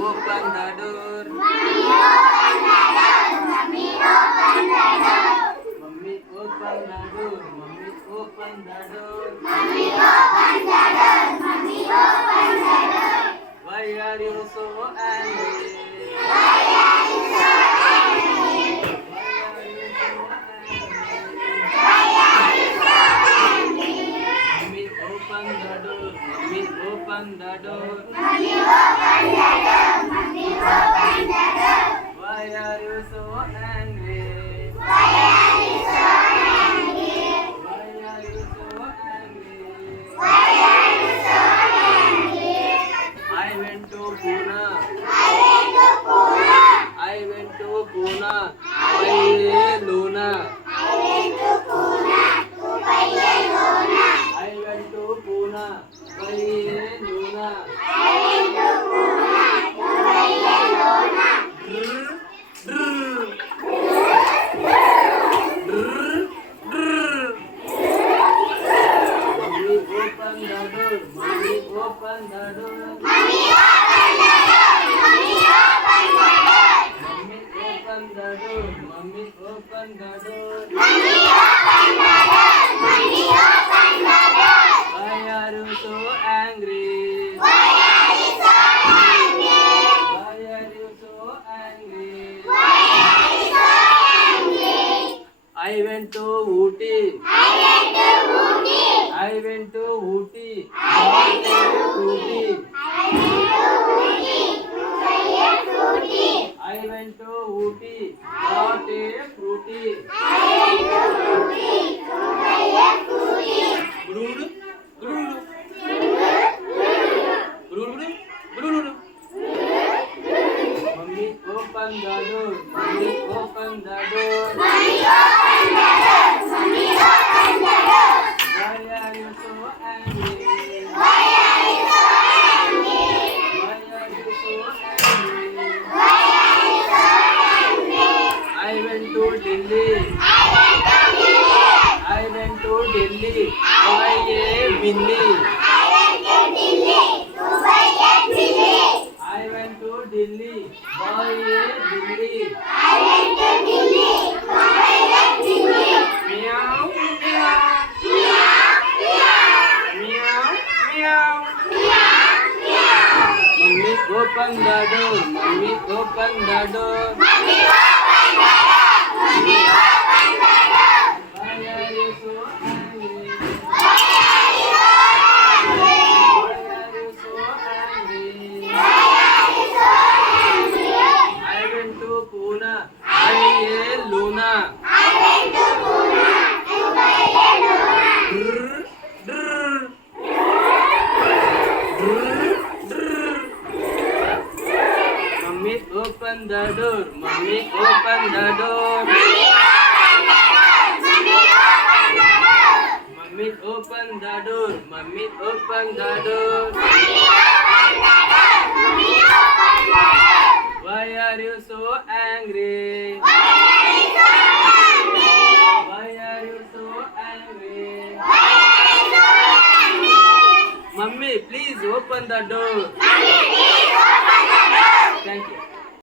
open the door. Mummy, open the door. Mummy, open the door. Mummy, open the door. Mummy, open the door. Mummy, open the door. Why are you so angry? Why are you so angry? Why are you so Why are you so angry? angry? Mummy, open the door. Mummy, open the door. Mummy, open the door. Mummy, open the door. Why are you so angry? Why are you so angry? Why are you so angry? Why are you so angry? I went to Pune. I went to Pune. I went to Pune. By Luna. I went to Pune to buy a Luna. I went to Pune. By Luna. I went to Pune to buy a Luna. Drrr, drrr. Drrr, drrr. Mommy, open the door. Mommy, open the door. Mummy, open the door. Mummy, open the door. Mommy, open the door. Mommy, open the door. Mummy, open the door. Mummy, open the door. Why are you so angry? Why are you so angry? Why are you so angry? Why are you so angry? I went to Ooty. I went to Ooty. I went to Ooty. I went to Ooty. I went to Ooty to buy a fruity. I went to Ooty. Got a fruity. I went to Ooty to buy a fruity. Brood, brood, brood, brood. Mommy, open the door. Mommy, open the door. Mummy, open the door. Mummy, open the door. Why are you so angry? Why are you so angry? Why are you so angry? Why are you so angry? I went to Delhi. I went to Delhi. I went to Delhi. Buy a Billy. I went to Delhi to buy a Billy. I went to Delhi. Buy a Billy. I went to Delhi to buy a Billy. Meow, meow, Meow, meow, meow, meow. meow, meow. Mommy, open the door. Mommy, open the door. Mummy, open the door. Mummy, open the door. Why are you so angry? Why are you so angry? Why are you so angry? Why are you so angry? I went to Pune. Buy a Luna. I went to Pune to buy a Luna. Drrr, drrr. Drrr, drrr. Mommy, open the door. Mommy, open the door. Mummy, open the door. Mummy, open the door. Mommy, open the door. Mommy, open the door. Mummy, open the door. Mummy, open the door. Why are you so angry? Why are you so angry? Why are you so angry? Why are you so angry? Mommy, please open the door. Mummy, please open the door. Thank you.